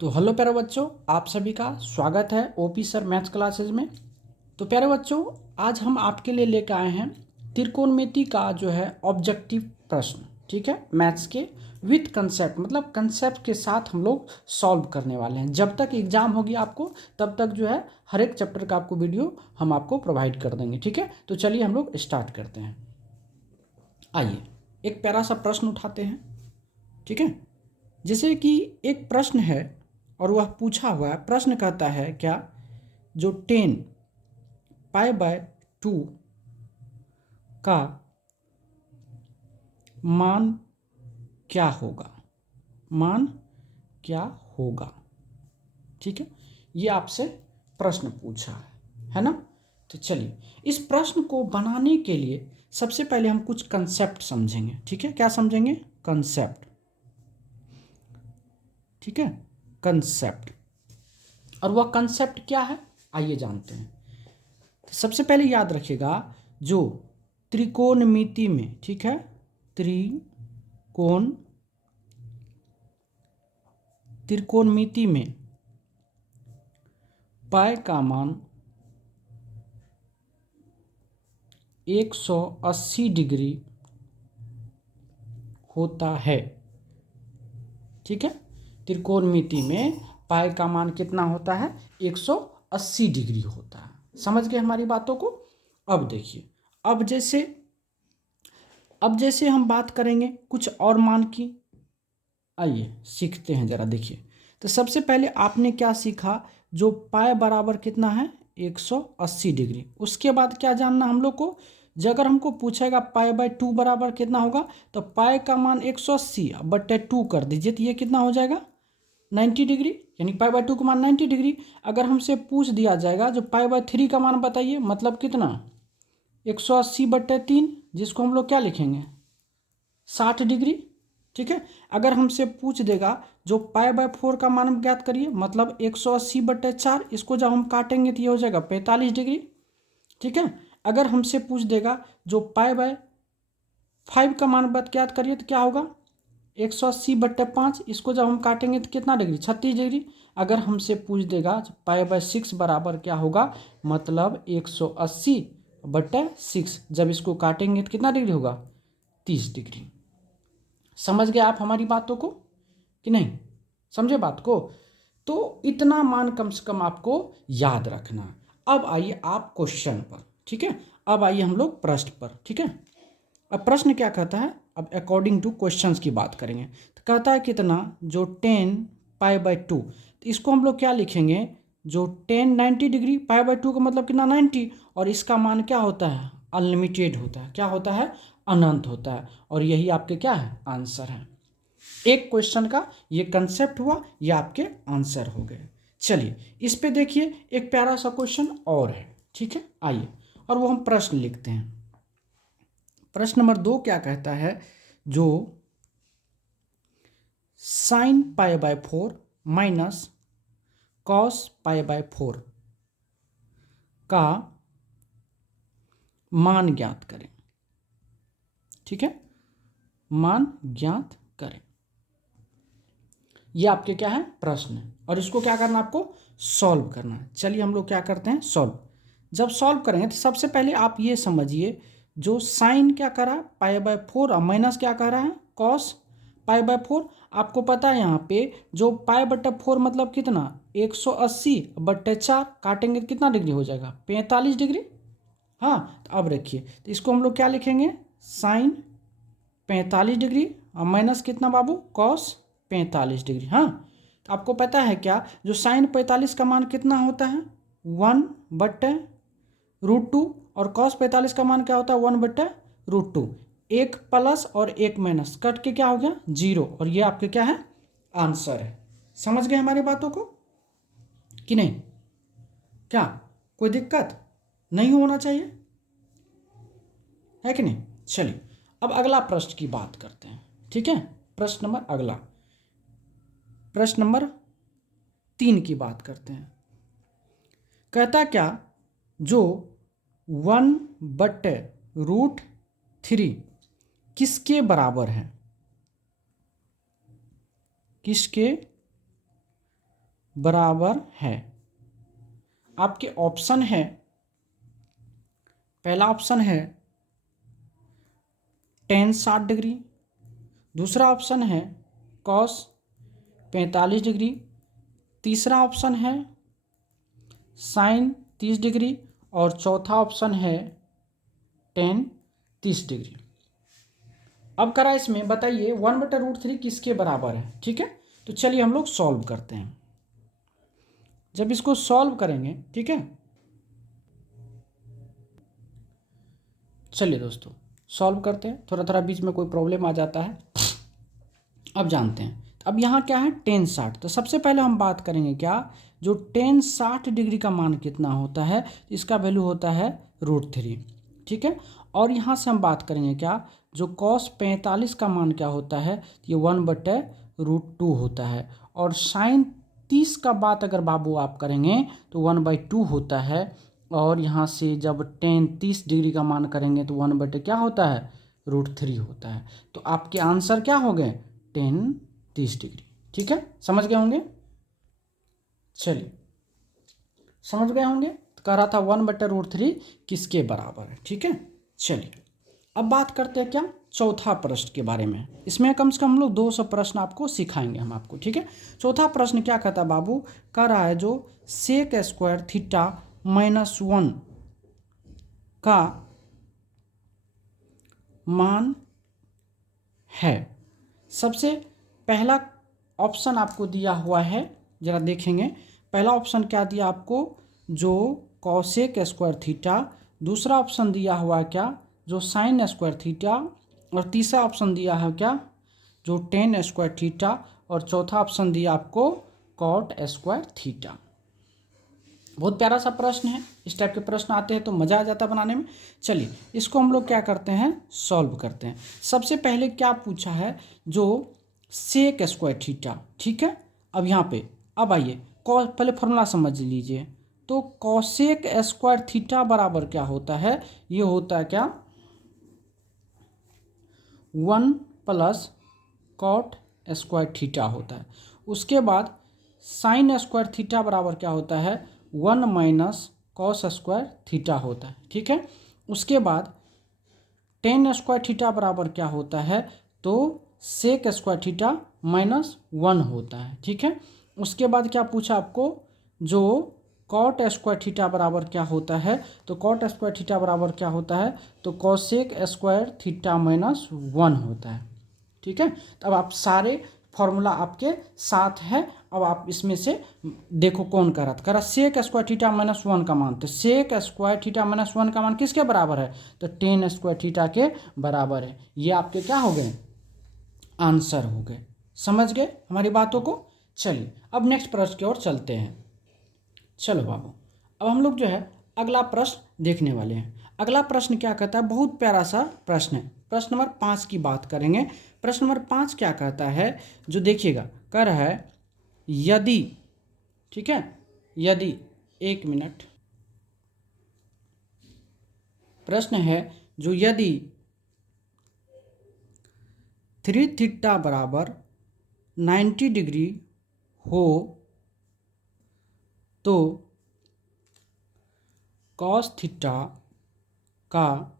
तो हेलो प्यारे बच्चों, आप सभी का स्वागत है ओपी सर मैथ्स क्लासेज में। तो प्यारे बच्चों, आज हम आपके लिए लेकर आए हैं त्रिकोणमिति का जो है ऑब्जेक्टिव प्रश्न। ठीक है, मैथ्स के विथ कंसेप्ट, मतलब कंसेप्ट के साथ हम लोग सॉल्व करने वाले हैं। जब तक एग्जाम होगी आपको, तब तक जो है हर एक चैप्टर का आपको वीडियो हम आपको प्रोवाइड कर देंगे। ठीक है, तो चलिए हम लोग स्टार्ट करते हैं। आइए एक प्यारा सा प्रश्न उठाते हैं। ठीक है, जैसे कि एक प्रश्न है और वह पूछा हुआ है। प्रश्न कहता है क्या, जो 10 π/2 का मान क्या होगा, मान क्या होगा। ठीक है, ये आपसे प्रश्न पूछा है ना। तो चलिए इस प्रश्न को बनाने के लिए सबसे पहले हम कुछ कंसेप्ट समझेंगे। ठीक है, क्या समझेंगे? कंसेप्ट। ठीक है, कंसेप्ट। और वह कंसेप्ट क्या है, आइए जानते हैं। सबसे पहले याद रखिएगा, जो त्रिकोणमिति में, ठीक है, त्रिकोणमिति में पाई का मान 180 डिग्री होता है। ठीक है, त्रिकोणमिति में पाई का मान कितना होता है? 180 डिग्री होता है। समझ गए हमारी बातों को? अब देखिए, अब जैसे हम बात करेंगे कुछ और मान की। आइए सीखते हैं जरा। देखिए, तो सबसे पहले आपने क्या सीखा, जो पाई बराबर कितना है? 180 डिग्री। उसके बाद क्या जानना हम लोग को, जो अगर हमको पूछेगा पाई/2 बराबर कितना होगा, तो पाई का मान 180/2 कर दीजिए, तो ये कितना हो जाएगा? 90 डिग्री। यानी पाई/2 का मान 90 डिग्री। अगर हमसे पूछ दिया जाएगा जो पाई/3 का मान बताइए, मतलब कितना? 180/3, जिसको हम लोग क्या लिखेंगे? 60 डिग्री। ठीक है, अगर हमसे पूछ देगा जो पाई/4 का मान ज्ञात करिए, मतलब 180/4, इसको जब हम काटेंगे तो ये हो जाएगा 45 डिग्री। ठीक है, अगर हमसे पूछ देगा जो पाई/5 का मान ज्ञात करिए, तो क्या होगा? 180/5, इसको जब हम काटेंगे तो कितना डिग्री? 36 डिग्री। अगर हमसे पूछ देगा पाई/6 बराबर क्या होगा, मतलब 180/6, जब इसको काटेंगे तो कितना डिग्री होगा? 30 डिग्री। समझ गए आप हमारी बातों को कि नहीं? समझे बात को? तो इतना मान कम से कम आपको याद रखना। अब आइए आप क्वेश्चन पर। ठीक है, अब आइए हम लोग प्रश्न पर। ठीक है, अब प्रश्न क्या कहता है, अब अकॉर्डिंग टू क्वेश्चंस की बात करेंगे। तो कहता है कितना, जो 10 π/2, तो इसको हम लोग क्या लिखेंगे, जो 90 डिग्री। पाई/2 का मतलब कितना? 90। और इसका मान क्या होता है? अनलिमिटेड होता है। क्या होता है? अनंत होता है। और यही आपके क्या है? आंसर है। एक क्वेश्चन का ये कंसेप्ट हुआ, ये आपके आंसर हो गए। चलिए इस पे देखिए, एक प्यारा सा क्वेश्चन और है। ठीक है, आइए और वो हम प्रश्न लिखते हैं। प्रश्न नंबर 2 क्या कहता है, जो sin π/4 माइनस cos π/4 का मान ज्ञात करें। ठीक है, मान ज्ञात करें। ये आपके क्या है? प्रश्न है, और इसको क्या करना, आपको सॉल्व करना है। चलिए हम लोग क्या करते हैं, सॉल्व। जब सॉल्व करेंगे तो सबसे पहले आप ये समझिए, जो साइन क्या कर रहा है? पाई/4, और माइनस क्या कर रहा है? कॉस पाई/4। आपको पता है यहाँ पे जो पाई/4 मतलब कितना? 180/4, काटेंगे तो कितना डिग्री हो जाएगा? 45 डिग्री। हाँ, तो अब रखिए, तो इसको हम लोग क्या लिखेंगे? साइन 45 डिग्री, और माइनस कितना बाबू? Cos 45 degree. हाँ, तो आपको पता है क्या, जो साइन 45 का मान कितना होता है? 1/√2। और कॉस 45 का मान क्या होता है? 1/√2। एक प्लस और एक माइनस कट के क्या हो गया? 0। और ये आपके क्या है? आंसर है। समझ गए हमारी बातों को कि नहीं? क्या कोई दिक्कत नहीं होना चाहिए, है कि नहीं? चलिए अब अगला प्रश्न की बात करते हैं। ठीक है, प्रश्न नंबर अगला, प्रश्न नंबर 3 की बात करते हैं। कहता क्या, जो 1/√3 किसके बराबर है? किसके बराबर है। आपके ऑप्शन है, पहला ऑप्शन है टेन 60 डिग्री, दूसरा ऑप्शन है कॉस 45 डिग्री, तीसरा ऑप्शन है साइन 30 डिग्री और चौथा ऑप्शन है टेन 30 डिग्री। अब करा इसमें बताइए 1/√3 किसके बराबर है। ठीक है, तो चलिए हम लोग सॉल्व करते हैं। जब इसको सॉल्व करेंगे, ठीक है, चलिए दोस्तों सॉल्व करते हैं। थोड़ा थोड़ा बीच में कोई प्रॉब्लम आ जाता है। अब जानते हैं, अब यहाँ क्या है टेन 60। तो सबसे पहले हम बात करेंगे क्या, जो टेन 60 डिग्री का मान कितना होता है, इसका वैल्यू होता है √3। ठीक है, और यहाँ से हम बात करेंगे क्या, जो कॉस 45 का मान क्या होता है, ये 1/√2 होता है। और साइन 30 का बात अगर बाबू आप करेंगे तो 1/2 होता है। और यहाँ से जब टेन 30 डिग्री का मान करेंगे तो 1/ क्या होता है, √3 होता है। तो आपके आंसर क्या हो गए, टेन 30 डिग्री। ठीक है, समझ गए होंगे। चलिए समझ गए होंगे, तो कह रहा था 1/√3 किसके बराबर है। ठीक है, चलिए अब बात करते हैं क्या, चौथा प्रश्न के बारे में। इसमें कम से कम हम लोग 200 प्रश्न आपको सिखाएंगे हम आपको। ठीक है, चौथा प्रश्न क्या कहता है बाबू, कह रहा है जो सेक स्क्वायर थीटा -1 का मान है। सबसे पहला ऑप्शन आपको दिया हुआ है, जरा देखेंगे। पहला ऑप्शन क्या दिया आपको, जो कॉसेक स्क्वायर थीटा, दूसरा ऑप्शन दिया हुआ है क्या, जो साइन स्क्वायर थीटा, और तीसरा ऑप्शन दिया है क्या, जो टेन स्क्वायर थीटा, और चौथा ऑप्शन दिया आपको कॉट स्क्वायर थीटा। बहुत प्यारा सा प्रश्न है। इस टाइप के प्रश्न आते हैं तो मज़ा आ जाता है बनाने में। चलिए इसको हम लोग क्या करते हैं, सॉल्व करते हैं। सबसे पहले क्या पूछा है, जो सेक स्क्वायर थीटा। ठीक है, अब यहाँ पे अब आइए पहले फॉर्मूला समझ लीजिए। तो कॉसेक स्क्वायर थीटा बराबर क्या होता है, ये होता है क्या, 1 + कॉट स्क्वायर थीटा होता है। उसके बाद साइन स्क्वायर थीटा बराबर क्या होता है, 1 - कॉस स्क्वायर थीटा होता है। ठीक है, उसके बाद टेन स्क्वायर थीटा बराबर क्या होता है, तो सेक स्क्वायर थीटा -1 होता है। ठीक है, उसके बाद क्या पूछा आपको, जो कॉट स्क्वायर थीटा बराबर क्या होता है, तो कॉट स्क्वायर थीटा बराबर क्या होता है, तो कॉसेक स्क्वायर थीटा -1 होता है। ठीक है, तो अब आप सारे फॉर्मूला आपके साथ है। अब आप इसमें से देखो कौन कह रहा सेक स्क्वायर थीटा -1 का मान, तो सेक स्क्वायर थीटा -1 का मान किसके बराबर है, तो टेन स्क्वायर थीटा के बराबर है। ये आपके क्या हो गए, आंसर हो गए। समझ गए हमारी बातों को। चलिए अब नेक्स्ट प्रश्न की ओर चलते हैं। चलो बाबू, अब हम लोग जो है अगला प्रश्न देखने वाले हैं। अगला प्रश्न क्या कहता है, बहुत प्यारा सा प्रश्न है। प्रश्न नंबर 5 की बात करेंगे। प्रश्न नंबर 5 क्या कहता है, जो देखिएगा कह रहा है यदि, ठीक है, यदि, एक मिनट, प्रश्न है जो यदि 3 थीटा बराबर 90 डिग्री हो तो कॉस थीटा का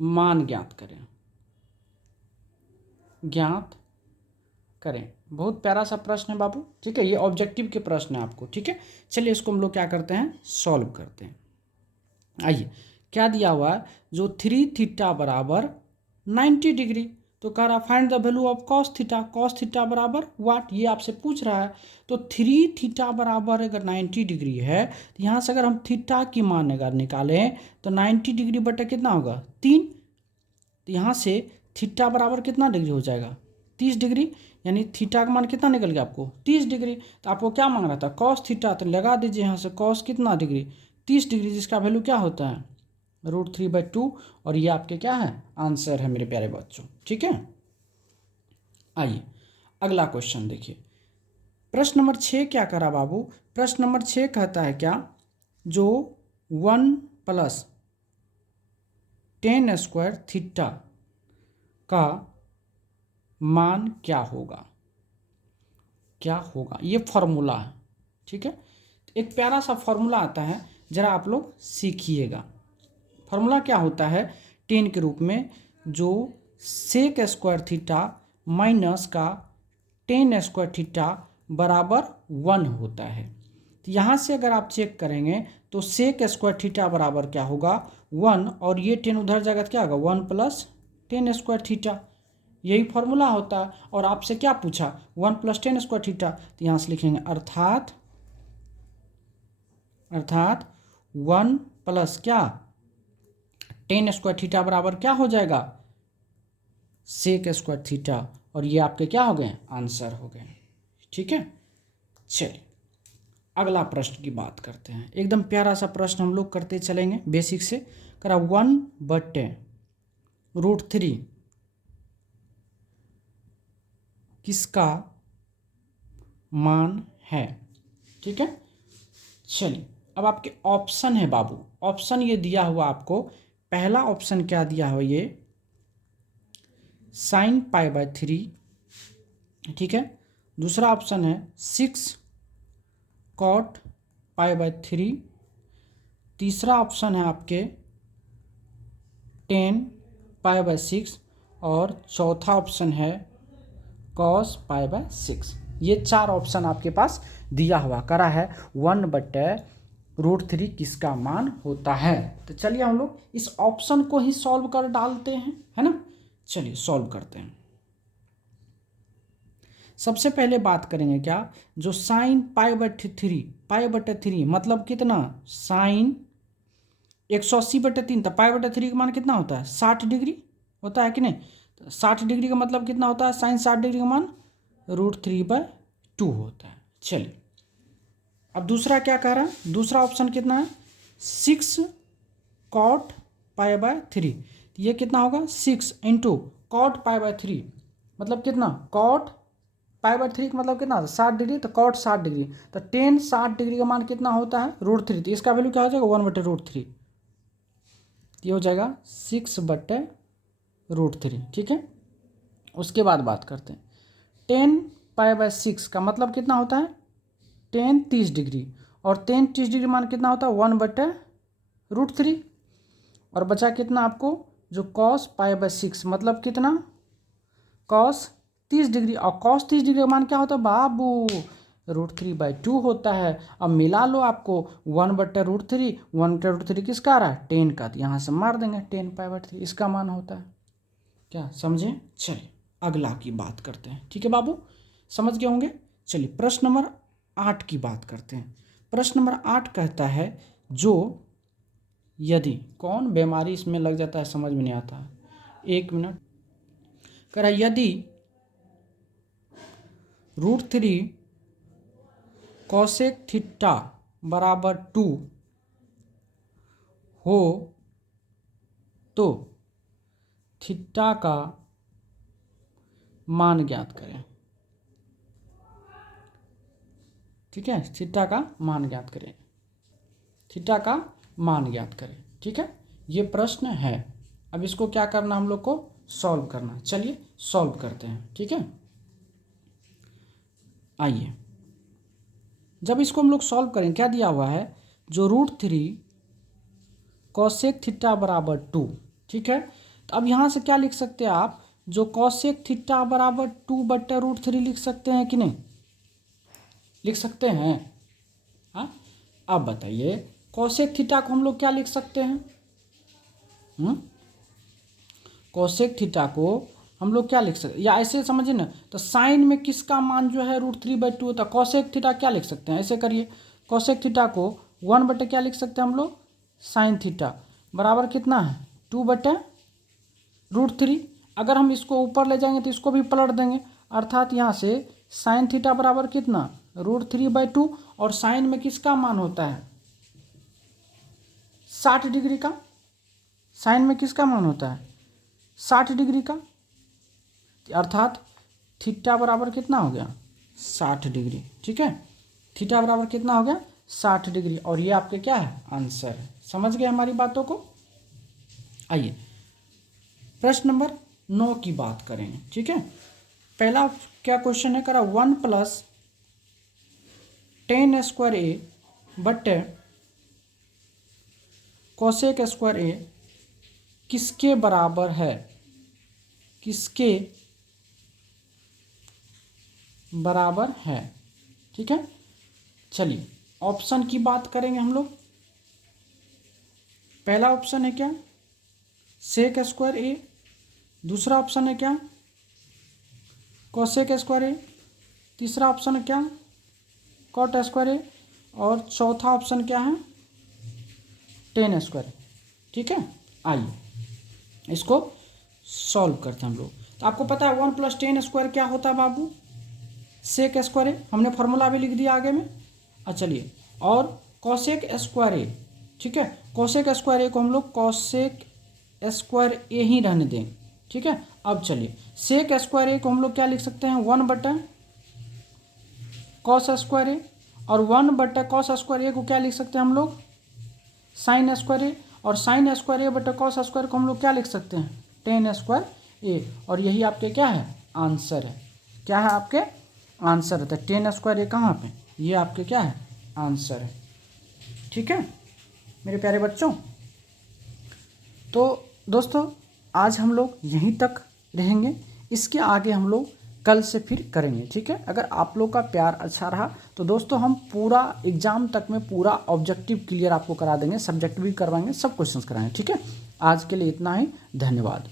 मान ज्ञात करें, ज्ञात करें। बहुत प्यारा सा प्रश्न है बाबू। ठीक है, ये ऑब्जेक्टिव के प्रश्न है आपको। ठीक है, चलिए इसको हम लोग क्या करते हैं, सॉल्व करते हैं। आइए क्या दिया हुआ है, जो 3 थीटा बराबर 90 डिग्री, तो कह रहा find the value of cos theta. Cos theta बराबर व्हाट, ये आपसे पूछ रहा है। तो 3 थीटा बराबर अगर 90 डिग्री है, तो यहाँ से अगर हम थीटा की मान अगर निकालें तो 90 डिग्री बटा कितना होगा, 3। तो यहाँ से थीटा बराबर कितना डिग्री हो जाएगा, 30 डिग्री। यानी थीटा का मान कितना निकल गया आपको, 30 डिग्री। तो आपको क्या मांग रहा था, कॉस थीटा, तो लगा दीजिए यहाँ से कॉस कितना डिग्री, 30 डिग्री, जिसका वैल्यू क्या होता है, √3/2। और ये आपके क्या है, आंसर है मेरे प्यारे बच्चों। ठीक है, आइए अगला क्वेश्चन देखिए। प्रश्न नंबर 6 क्या करा बाबू, प्रश्न नंबर 6 कहता है क्या, जो 1 + टेन स्क्वायर थीटा का मान क्या होगा। क्या होगा। ये फॉर्मूला है, ठीक है। एक प्यारा सा फॉर्मूला आता है, जरा आप लोग सीखिएगा। फॉर्मूला क्या होता है, टेन के रूप में जो सेक स्क्वायर थीटा माइनस का टेन स्क्वायर थीटा बराबर 1 होता है। तो यहाँ से अगर आप चेक करेंगे तो सेक स्क्वायर थीटा बराबर क्या होगा 1, और ये 10 उधर जाएगा तो क्या होगा 1 प्लस टेन स्क्वायर थीटा। यही फॉर्मूला होता है। और आपसे क्या पूछा 1 प्लस टेन स्क्वायर थीटा, तो यहाँ से लिखेंगे अर्थात 1 प्लस क्या टेन स्क्वायर थीटा बराबर क्या हो जाएगा सेक स्क्वायर थीटा। और ये आपके क्या हो गए आंसर हो गए, ठीक है। चलिए अगला प्रश्न की बात करते हैं। एकदम प्यारा सा प्रश्न हम लोग करते चलेंगे बेसिक से। करा 1/√3 किसका मान है, ठीक है। चलिए अब आपके ऑप्शन है बाबू, ऑप्शन ये दिया हुआ आपको। पहला ऑप्शन क्या दिया हुआ ये sin π/3, ठीक है। दूसरा ऑप्शन है 6 cot π/3। तीसरा ऑप्शन है आपके 10 π/6 और चौथा ऑप्शन है cos π/6। ये 4 ऑप्शन आपके पास दिया हुआ करा है 1/√3 किसका मान होता है। तो चलिए हम लोग इस ऑप्शन को ही सॉल्व कर डालते हैं, है ना। चलिए सॉल्व करते हैं। सबसे पहले बात करेंगे क्या, जो साइन π/3 मतलब कितना साइन 180/3, तो π/3 का मान कितना होता है 60 डिग्री होता है कि नहीं। तो 60 डिग्री का मतलब कितना होता है साइन 60 डिग्री का मान √3/2 होता है। चलिए अब दूसरा क्या कह रहा है, दूसरा ऑप्शन कितना है 6 cot π/3। ये कितना होगा 6 इंटू cot π/3 मतलब कितना cot π/3 का मतलब कितना 60 डिग्री, तो cot 60 डिग्री, तो 10 60 डिग्री का मान कितना होता है √3, तो इसका वैल्यू क्या हो जाएगा 1/√3। ये हो जाएगा 6/√3, ठीक है। उसके बाद बात करते हैं 10 π/6 का मतलब कितना होता है 10 30 डिग्री, और 10 30 डिग्री मान कितना होता है 1/√3। और बचा कितना आपको जो cos π/6 मतलब कितना cos 30 डिग्री, और cos 30 डिग्री का मान क्या होता है बाबू √3/2 होता है। अब मिला लो आपको 1/√3 किसका आ रहा है 10 का, तो यहाँ से मार देंगे 10 π/3 इसका मान होता है। क्या समझे। चलिए अगला की बात करते हैं, ठीक है बाबू, समझ गए होंगे। चलिए प्रश्न नंबर 8 की बात करते हैं। प्रश्न नंबर 8 कहता है जो यदि कौन बीमारी इसमें लग जाता है समझ में नहीं आता है, 1 मिनट। कह रहा यदि √3 cosec थीटा बराबर 2 हो तो थीटा का मान ज्ञात करें, ठीक है। थीटा का मान ज्ञात करें, थीटा का मान ज्ञात करें, ठीक है। ये प्रश्न है। अब इसको क्या करना हम लोग को सॉल्व करना। चलिए सॉल्व करते हैं, ठीक है। आइए जब इसको हम लोग सॉल्व करें क्या दिया हुआ है जो √3 cosec थीटा बराबर 2, ठीक है। तो अब यहाँ से क्या लिख सकते हैं आप जो cosec थीटा बराबर 2/√3 लिख सकते हैं कि नहीं, लिख सकते हैं। हाँ अब बताइए cosec थीटा को हम लोग क्या लिख सकते हैं, cosec थीटा को हम लोग क्या लिख सकते हैं, या ऐसे समझिए ना, तो साइन में किसका मान जो है √3/2 होता है, cosec थीटा क्या लिख सकते हैं ऐसे करिए, cosec थीटा को 1 क्या लिख सकते हैं हम लोग साइन थीटा बराबर कितना है 2/√3। अगर हम इसको ऊपर ले जाएंगे तो इसको भी पलट देंगे, अर्थात यहाँ से साइन थीटा बराबर कितना √3/2, और साइन में किसका मान होता है 60 डिग्री का, साइन में किसका मान होता है 60 डिग्री का, अर्थात थीटा बराबर कितना हो गया 60 डिग्री, ठीक है। थीटा बराबर कितना हो गया 60 डिग्री, और ये आपके क्या है आंसर है। समझ गए हमारी बातों को। आइए प्रश्न नंबर 9 की बात करेंगे, ठीक है। पहला क्या क्वेश्चन है करा 1 + टेन स्क्वायर ए बटे कोसेक स्क्वायर ए किसके बराबर है, किसके बराबर है। ठीक है, चलिए ऑप्शन की बात करेंगे हम लोग। पहला ऑप्शन है क्या, सेक स्क्वायर ए। दूसरा ऑप्शन है क्या, कोसेक स्क्वायर ए। तीसरा ऑप्शन है क्या, कॉट स्क्वायर ए। और चौथा ऑप्शन क्या है, टेन स्क्वायर। ठीक है, आइए इसको सॉल्व करते हैं हम लोग। तो आपको पता है 1 + 10 स्क्वायर क्या होता है बाबू, सेक स्क्वायर ए। हमने फॉर्मूला भी लिख दिया आगे में। चलिए, और कोसेक स्क्वायर ए। ठीक है, कोसेक स्क्वायर ए को हम लोग कोसेक स्क्वायर ए ही रहने दें। ठीक है, अब चलिए सेक स्क्वायर ए को हम लोग क्या लिख सकते हैं, 1 कॉस स्क्वायर ए। और 1 कॉस स्क्वायर ए को क्या लिख सकते हैं हम लोग, साइन स्क्वायर ए। और साइन स्क्वायर ए बटे कॉस स्क्वायर को हम लोग क्या लिख सकते हैं, टेन स्क्वायर ए। और यही आपके क्या है, आंसर है। क्या है आपके आंसर है, तो टेन स्क्वायर ए कहाँ पे, ये आपके क्या है, आंसर है। ठीक है मेरे प्यारे बच्चों, तो दोस्तों आज हम लोग यहीं तक रहेंगे। इसके आगे हम लोग कल से फिर करेंगे। ठीक है, अगर आप लोग का प्यार अच्छा रहा तो दोस्तों हम पूरा एग्जाम तक में पूरा ऑब्जेक्टिव क्लियर आपको करा देंगे, सब्जेक्ट भी करवाएंगे, सब क्वेश्चंस कराएंगे। ठीक है, आज के लिए इतना ही, धन्यवाद।